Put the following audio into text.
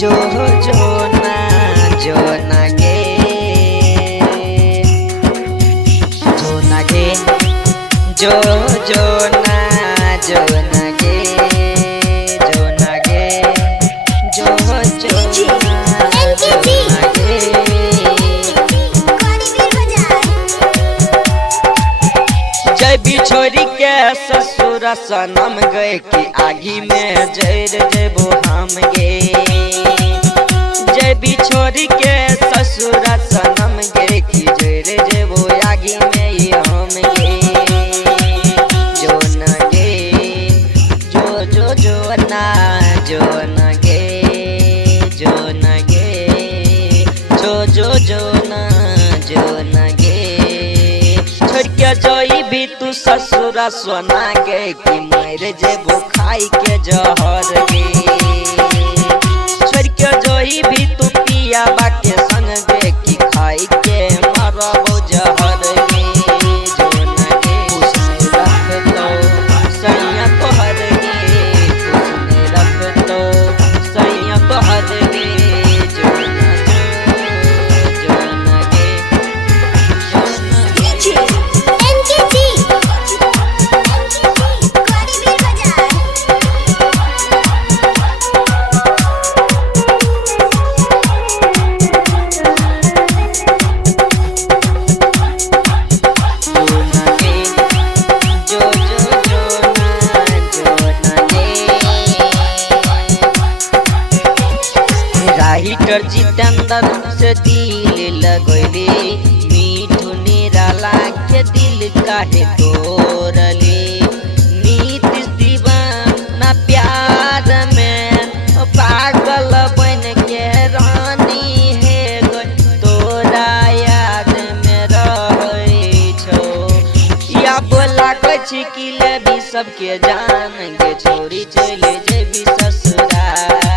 जो ना गे जो ना गे जय बिछोरी के ससुर सनम गए कि आगी में जैर जेबो हम गे जय बिछोरी के ससुर सनम गए कि जैर जेबो आगी में हम गे जो न गे जो ना गे जो न गे जो न गे छोड़ के जोई भी तू ससुरा सोना गे कि मर जेबो खाई के जहर गे छोड़ के जोई भी तू पिया बाके संग गे कि खाई के मरबो जहर गे जो न गे उसने रख तो सैया तोहर गे उसने रख तो सैया तोहर गे जो न गे राइटर जितेंद्र से दिल लगोले मीठू निराला के दिल काहे तोड़ले नीतीश दीवाना प्यार में पागल बन के रानी है तोरा याद में रहे छो या बोला कि ले भी सबके जान गे छोरी चले जेबी ससुराल।